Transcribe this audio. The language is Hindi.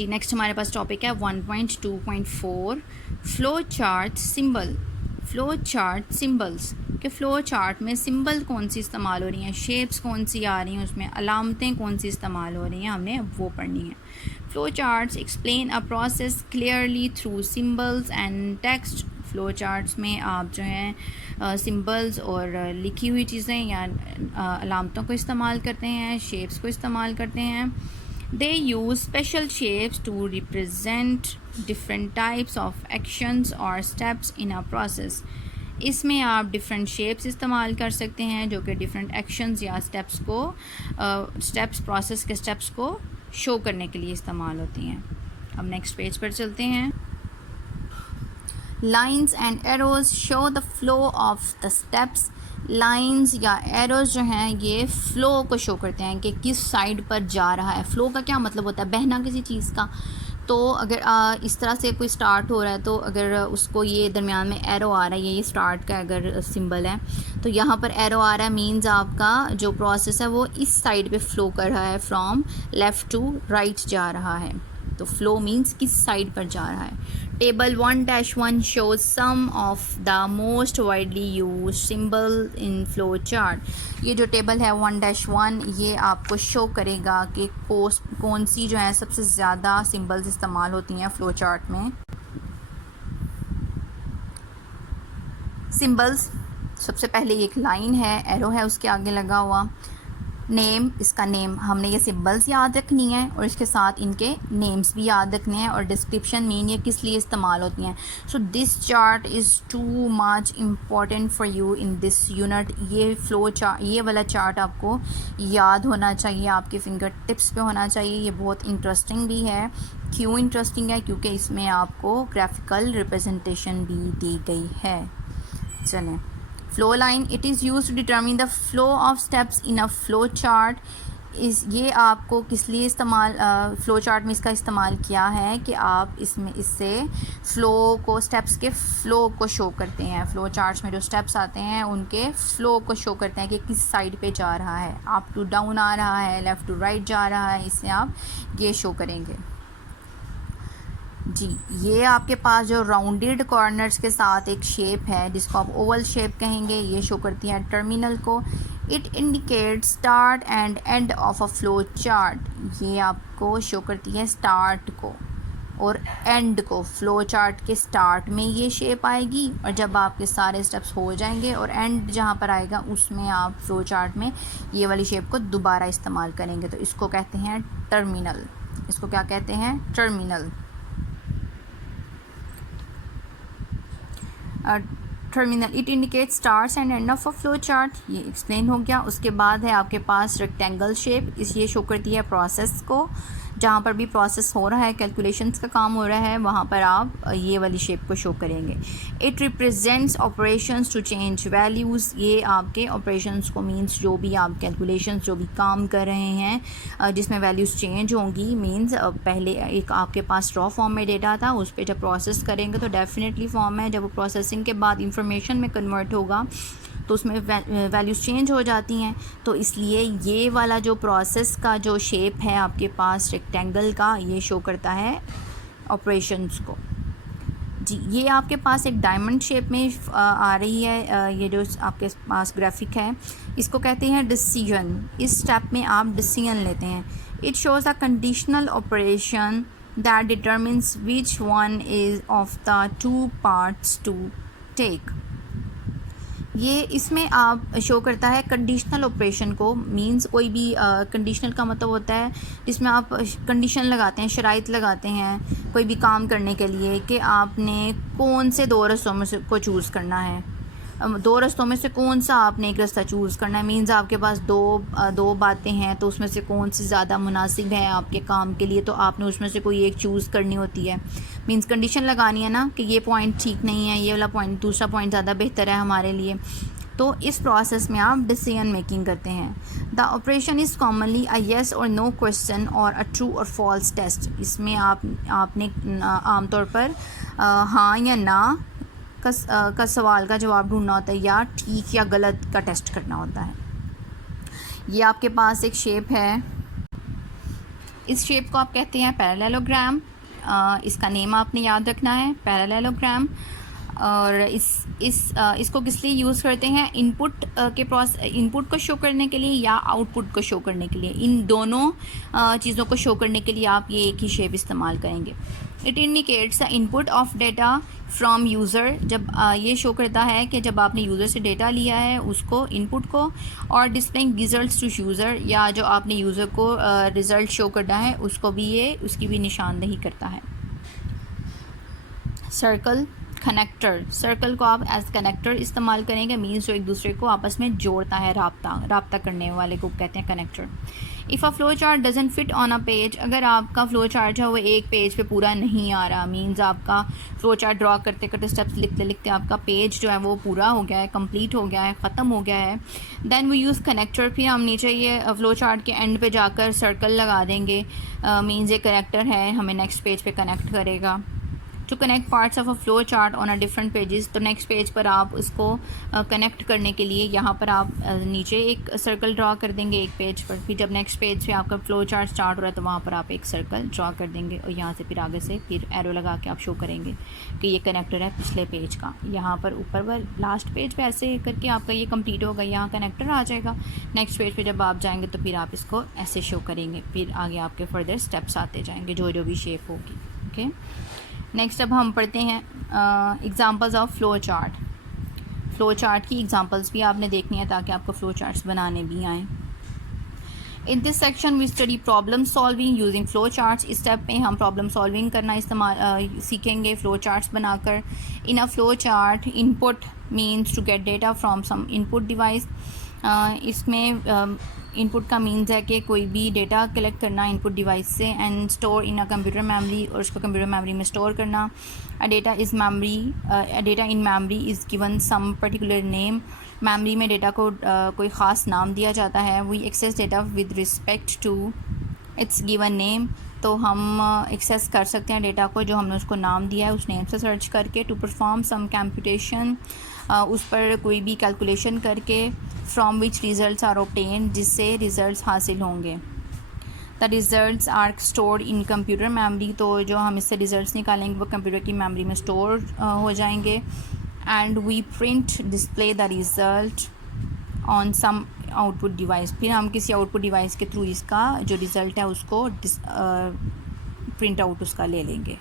जी नेक्स्ट हमारे पास टॉपिक है 1.2.4 flow chart symbol. Flow chart symbols के फ्लो चार्ट में सिंबल कौन सी इस्तेमाल हो रही हैं, शेप्स कौन सी आ रही हैं, उसमें अलामतें कौन सी इस्तेमाल हो रही हैं, हमने वो पढ़नी है। Flow charts explain a process clearly through symbols and text. Flow charts में आप जो हैं सिंबल्स और लिखी हुई चीज़ें या अलामतों को इस्तेमाल करते हैं, शेप्स को इस्तेमाल करते हैं। They use special shapes to represent different types of actions or steps in a process. इसमें आप डिफरेंट शेप्स इस्तेमाल कर सकते हैं जो कि डिफरेंट एक्शंस या स्टेप्स को प्रोसेस के स्टेप्स को शो करने के लिए इस्तेमाल होती हैं। अब नेक्स्ट पेज पर चलते हैं। Lines and arrows show the flow of the steps. Lines या एरोज जो हैं ये फ़्लो को शो करते हैं कि किस साइड पर जा रहा है। फ़्लो का क्या मतलब होता है, बहना किसी चीज़ का। तो अगर इस तरह से कोई स्टार्ट हो रहा है तो अगर उसको ये दरमियान में एरो आ रहा है, ये स्टार्ट का अगर सिंबल है तो यहाँ पर एरो आ रहा है, मींस आपका जो प्रोसेस है वो इस साइड पे फ़्लो कर रहा है, फ्रॉम लेफ़्ट टू राइट जा रहा है। तो फ़्लो मींस किस साइड पर जा रहा है। Table 1-1 shows some of the most widely used symbol in flow chart। ये जो टेबल है 1-1 ये आपको शो करेगा कि कौन सी जो है सबसे ज़्यादा सिंबल्स इस्तेमाल होती हैं फ़्लो चार्ट में। सिंबल्स सबसे पहले एक लाइन है, एरो है उसके आगे लगा हुआ। नेम, इसका नेम हमने ये सिंबल्स याद रखनी है और इसके साथ इनके नेम्स भी याद रखने हैं। और डिस्क्रिप्शन मीन ये किस लिए इस्तेमाल होती हैं। So this chart is too much important for you in this unit. ये फ्लो चार्ट, ये वाला चार्ट आपको याद होना चाहिए, आपके फिंगर टिप्स पे होना चाहिए। ये बहुत इंटरेस्टिंग भी है। क्यों इंटरेस्टिंग है? क्योंकि इसमें आपको ग्राफिकल रिप्रेजेंटेशन भी दी गई है। चलें, flow line, it is use to determine the flow of steps in a flow chart. ये आपको किस लिए इस्तेमाल, फ़्लो चार्ट में इसका इस्तेमाल किया है कि आप इससे फ़्लो को, स्टेप्स के फ़्लो को शो करते हैं। फ़्लो चार्ट्स में जो स्टेप्स आते हैं उनके फ़्लो को शो करते हैं कि किस साइड पे जा रहा है, अप टू डाउन आ रहा है, लेफ़्ट टू राइट जा रहा है, इससे आप ये शो करेंगे। जी, ये आपके पास जो राउंडेड कॉर्नर्स के साथ एक शेप है जिसको आप ओवल शेप कहेंगे, ये शो करती है टर्मिनल को। It indicate start and end of a flow chart. ये आपको शो करती है स्टार्ट को और एंड को। फ्लो चार्ट के स्टार्ट में ये शेप आएगी और जब आपके सारे स्टेप्स हो जाएंगे और एंड जहाँ पर आएगा उसमें आप फ्लो चार्ट में ये वाली शेप को दोबारा इस्तेमाल करेंगे। तो इसको कहते हैं टर्मिनल। इसको क्या कहते हैं? Terminal. Terminal, it indicate starts and end of a flow chart. ये एक्सप्लेन हो गया। उसके बाद है आपके पास रेक्टेंगल शेप। ये शो करती है प्रोसेस को। जहाँ पर भी प्रोसेस हो रहा है, कैलकुलेशंस का काम हो रहा है, वहाँ पर आप ये वाली शेप को शो करेंगे। It represents operations to change values. ये आपके ऑपरेशंस को, मींस जो भी आप कैलकुलेशंस जो भी काम कर रहे हैं जिसमें वैल्यूज़ चेंज होंगी, मींस पहले एक आपके पास रॉ फॉर्म में डेटा था, उस पर जब प्रोसेस करेंगे तो डेफिनेटली फॉर्म है, जब वो प्रोसेसिंग के बाद इंफॉर्मेशन में कन्वर्ट होगा तो उसमें वैल्यूज़ चेंज हो जाती हैं। तो इसलिए ये वाला जो प्रोसेस का जो शेप है आपके पास रेक्टेंगल का, ये शो करता है ऑपरेशंस को। जी, ये आपके पास एक डायमंड शेप में आ रही है। ये जो आपके पास ग्राफिक है इसको कहते हैं डिसीजन। इस स्टेप में आप डिसीजन लेते हैं। It shows a conditional operation that determines which one is of the two parts to take. ये इसमें आप शो करता है कंडीशनल ऑपरेशन को। मींस कोई भी कंडीशनल का मतलब होता है जिसमें आप कंडीशन लगाते हैं, शराइत लगाते हैं कोई भी काम करने के लिए कि आपने कौन से दो रस्तों में से को चूज़ करना है। दो रस्तों में से कौन सा आपने एक रास्ता चूज़ करना है। मींस आपके पास दो बातें हैं तो उसमें से कौन सी ज़्यादा मुनासिब है आपके काम के लिए, तो आपने उसमें से कोई एक चूज़ करनी होती है। मींस कंडीशन लगानी है ना कि ये पॉइंट ठीक नहीं है, ये वाला पॉइंट, दूसरा पॉइंट ज़्यादा बेहतर है हमारे लिए। तो इस प्रोसेस में आप डिसीजन मेकिंग करते हैं। The operation is commonly a yes और नो क्वेश्चन और अ ट्रू और फॉल्स टेस्ट। इसमें आपने आमतौर पर हाँ या ना का सवाल का जवाब ढूंढना होता है या ठीक या गलत का टेस्ट करना होता है। ये आपके पास एक शेप है इस शेप को आप कहते हैं पैरेललोग्राम। इसका नेम आपने याद रखना है, पैरेललोग्राम। और इसको किस लिए यूज़ करते हैं, इनपुट को शो करने के लिए या आउटपुट को शो करने के लिए, इन दोनों चीज़ों को शो करने के लिए आप ये एक ही शेप इस्तेमाल करेंगे। It indicates the input of data from user, जब ये शो करता है कि जब आपने यूज़र से डेटा लिया है उसको, इनपुट को, और डिस्प्लेइंग रिजल्ट्स टू यूज़र, या जो आपने यूज़र को रिज़ल्ट शो करना है उसको भी ये उसकी भी निशानदही करता है। सर्कल, कनेक्टर, सर्कल को आप एज कनेक्टर इस्तेमाल करेंगे, मीन्स जो एक दूसरे को आपस में जोड़ता है, राब्ता करने वाले को कहते हैं connector. If a flow chart doesn't fit on a page, अगर आपका फ्लो चार्ट जो है वो एक पेज पे पूरा नहीं आ रहा, मीन्स आपका फ्लो चार्ट ड्रॉ करते करते स्टेप्स लिखते लिखते आपका पेज जो है वो पूरा हो गया है, कंप्लीट हो गया है, ख़त्म हो गया है, देन वी यूज़ कनेक्टर। फिर हम नीचे ये फ्लो चार्ट के एंड पे जाकर सर्कल लगा देंगे, मीन्स ये कनेक्टर है, हमें नेक्स्ट पेज पे कनेक्ट करेगा। To connect parts of a flow chart on a different pages, तो नेक्स्ट पेज पर आप उसको कनेक्ट करने के लिए यहाँ पर आप नीचे एक सर्कल ड्रॉ कर देंगे एक पेज पर, फिर जब नेक्स्ट पेज पे आपका फ्लो चार्ट स्टार्ट हो रहा है तो वहाँ पर आप एक सर्कल ड्रॉ कर देंगे और यहाँ से फिर आगे से फिर एरो लगा के आप शो करेंगे कि ये कनेक्टर है पिछले पेज का। यहाँ पर ऊपर पर लास्ट पेज पे ऐसे करके आपका ये कंप्लीट होगा, यहाँ कनेक्टर आ जाएगा। नेक्स्ट पेज पे जब आप जाएंगे तो फिर आप इसको ऐसे शो करेंगे, फिर आगे आपके फर्दर स्टेप्स आते जाएंगे जो जो भी शेप होगी। ओके, नेक्स्ट अब हम पढ़ते हैं examples of flow chart. Flow chart की एग्जांपल्स भी आपने देखनी है ताकि आपको फ्लो चार्ट्स बनाने भी आएँ। In this section we study problem solving using flow charts. इस स्टेप में हम प्रॉब्लम सॉल्विंग करना सीखेंगे फ्लो चार्ट्स बनाकर। In a flow chart, input means to get data from some input device. इसमें इनपुट का मीन्स है कि कोई भी डेटा कलेक्ट करना इनपुट डिवाइस से, and store in a computer memory, और उसको कंप्यूटर मेमोरी में स्टोर करना। Data in memory is given some particular name, memory में डेटा को कोई ख़ास नाम दिया जाता है। We access data with respect to its given name, तो हम एक्सेस कर सकते हैं डेटा को जो हमने उसको नाम दिया है उस नेम से सर्च करके। टू परफॉर्म सम कंप्यूटेशन, उस पर कोई भी कैलकुलेशन करके। From which results are obtain, जिससे रिज़ल्ट्स हासिल होंगे। The results are stored in computer memory, तो जो हम इससे रिज़ल्ट्स निकालेंगे वो कंप्यूटर की मेमोरी में स्टोर हो जाएंगे। And we print display the result on some output device, फिर हम किसी आउटपुट डिवाइस के थ्रू इसका जो रिज़ल्ट है उसको प्रिंट आउट उसका ले लेंगे।